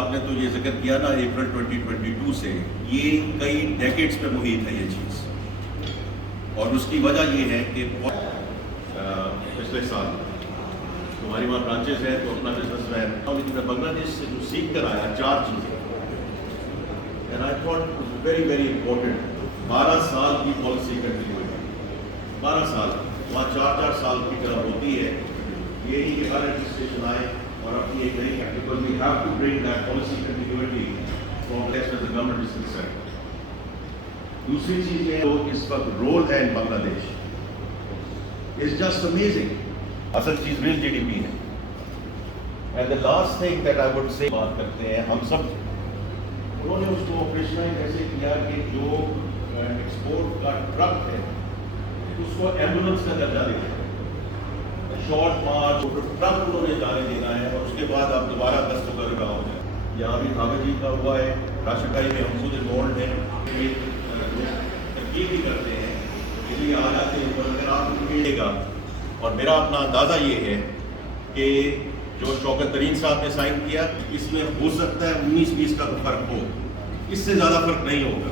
آپ نے تو یہ ذکر کیا نا اپریل 2022 سے، یہ کئی ڈیکیڈز پہ محیط ہے یہ چیز، اور اس کی وجہ یہ ہے کہ پچھلے سال ہماری وہاں برانچز ہیں تو اپنا بزنس ہے، لیکن میں بنگلہ دیش سے جو سیکھ کر آیا 4 چیزیں، and I thought very very important. 12 سال کی پالیسی کنٹینیو ہوئی، 12 سال وہاں 4 سال کی طرح ہوتی ہے. یہ نہیں کہ ہر ایڈمنسٹریشن آئے اور اپنی ایک نئی because we have to bring that policy continuity from less ways the government is concerned. دوسری چیز یہ جو اس وقت رول ہے ان بنگلہ دیش از جسٹ امیزنگ. اصل چیز ریل جی ڈی پی ہے. And the last thing that I would say بات کرتے ہیں ہم سب، انہوں نے اس کو آپریشنائز ایسے کیا کہ جو ایکسپورٹ کا ٹرک ہے اس کو ایمبولینس کا درجہ دیتے ہیں. شارٹ مارچ ٹرک انہوں نے جانے دینا ہے اور اس کے بعد آپ دوبارہ 10 کا رکا ہو جائے. یہاں بھی دھاگا جی کا ہوا ہے، راشن میں ہم خود انوالوڈ ہیں، ترکیب بھی کرتے ہیں، اس لیے آ جاتے ہیں. پر اگر آپ ملے گا، اور میرا اپنا اندازہ یہ ہے کہ جو شوکت ترین صاحب نے سائن کیا اس میں ہو سکتا ہے 19-20 کا فرق ہو، اس سے زیادہ فرق نہیں ہوگا،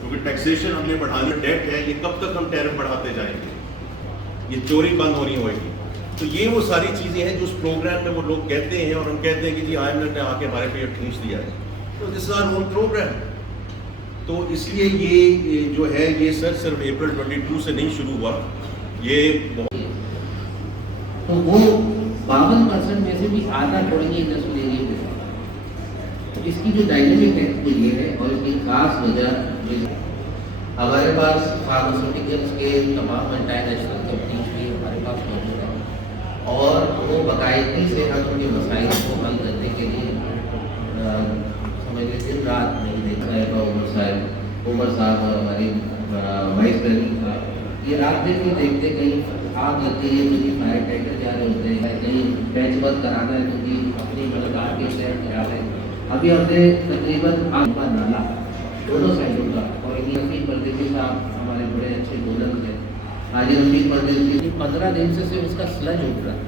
کیونکہ ٹیکسیشن ہم نے بڑھانی ڈیٹ ہے. یہ کب تک ہم ٹیرف بڑھاتے جائیں گے؟ یہ چوری بند ہونی ہوئے گی. تو یہ وہ ساری چیزیں ہیں جو اس پروگرام میں وہ لوگ کہتے ہیں، اور ہم کہتے ہیں کہ جی IMF نے آ کے ہمارے پہ ٹھونس دیا ہے. تو دس از آور اون پروگرام. تو اس لیے یہ جو ہے یہ صرف اپریل 22 سے نہیں شروع ہوا. یہ تو وہ 52% میں سے بھی آدھا چھوڑیں گے انڈسٹریل ایریا میں. تو اس کی جو ڈائنامک ہے وہ یہ ہے، اور اس کی خاص وجہ ہمارے پاس فارماسیوٹیکلس کے تمام ملٹی نیشنل کمپنیز بھی ہمارے پاس موجود ہیں، اور وہ باقاعدگی سے ہم ان کے مسائل کو حل کرنے کے لیے سمجھ لیجیے دن رات نہیں دیکھ رہے. عمر صاحب اور ہماری وائس پریزیڈنٹ یہ رات دن نہیں دیکھتے. کہیں آگ لگتی ہے تو کہ فائر ٹینڈر جا رہے ہوتے ہیں، کہیں پیچ بند کرانا ہے تو کہ اپنی مطلب آگ کے صحت خیال ہے. ابھی ہم نے تقریباً آگ کا نالا دونوں سائڈوں کا، اور رفیق پردیسی صاحب ہمارے بڑے اچھے بولر تھے، حاجی رفیق پردیسی 15 دن سے صرف اس کا سلج اٹھ رہا ہے.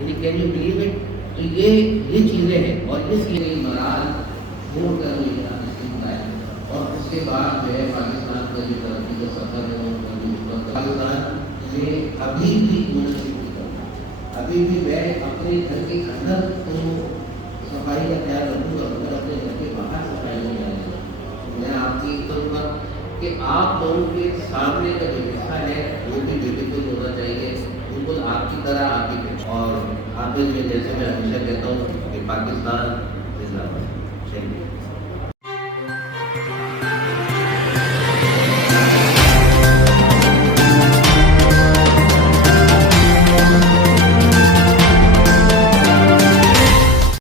یعنی کین یو بلیو اٹ؟ تو یہ چیزیں ہیں، اور اس لیے مرال ہو کر اور اس کے بعد جو ہے پاکستان کا جو ترقی کا سفر ہے وہ پاکستان میں ابھی بھی ابھی بھی میں اپنے گھر کے اندر تو صفائی کا خیال رکھوں گا، مگر اپنے گھر کے باہر صفائی نہیں کروں گا. میں آپ کی کروں گا کہ آپ لوگوں کے سامنے کا جو حصہ ہے وہ بھی بیوٹیفل ہونا چاہیے، بالکل آپ کی طرح آپ کی. اور آپ میں جیسے میں ہمیشہ کہتا ہوں کہ پاکستان زندہ باد.